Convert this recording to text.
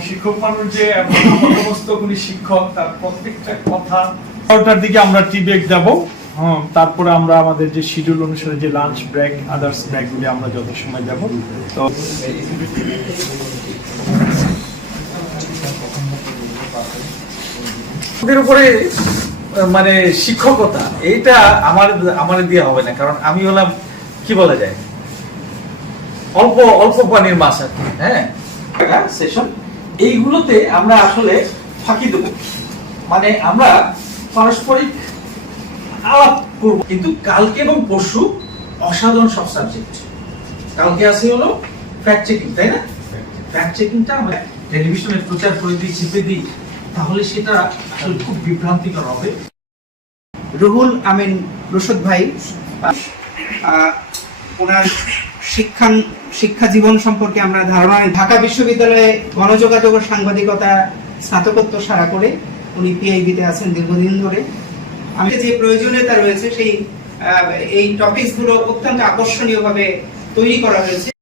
শিক্ষক মানুষ যে শিক্ষক তার প্রত্যেকটা কথা দিকে আমরা টি ব্রেক হ্যাঁ, তারপরে আমরা আমাদের যে শিডিউল অনুসারে যে লাঞ্চ ব্রেক আদার্স ব্রেক গুলি আমরা যত সময় দেব। তো ওদের উপরে মানে শিক্ষকতা এইটা আমার আমার দিয়ে হবে না কারণ আমি হলাম কি বলা যায়? অল্প অল্প পানির মাছ আর হ্যাঁ? সেশন এইগুলোতে আমরা আসলে ফাঁকি দেবো। মানে আমরা পারস্পরিক আলাপ করব। কিন্তু কালকে এবং পরশু অসাধারণ সব সাবজেক্ট কালকে আছে হলো ফ্যাক্ট চেকিং তাই না? ফ্যাক্ট চেকিংটা আমরা টেলিভিশনে প্রচার করে দিই, চেপে দিই, তাহলে সেটা আসলে খুব বিভ্রান্তিকর হবে। রুহুল আমিন রশদ ভাই ওনার শিক্ষা শিক্ষা জীবন সম্পর্কে আমরা ধারণা। ঢাকা বিশ্ববিদ্যালয়ে গণযোগাযোগ ও সাংবাদিকতা স্নাতকোত্তর সারা করে উনি পিআইবিতে আছেন দীর্ঘদিন ধরে আমি যে প্রয়োজনীয়তা রয়েছে সেই এই টপিকসগুলো অত্যন্ত আকর্ষণীয়ভাবে তৈরি করা হয়েছে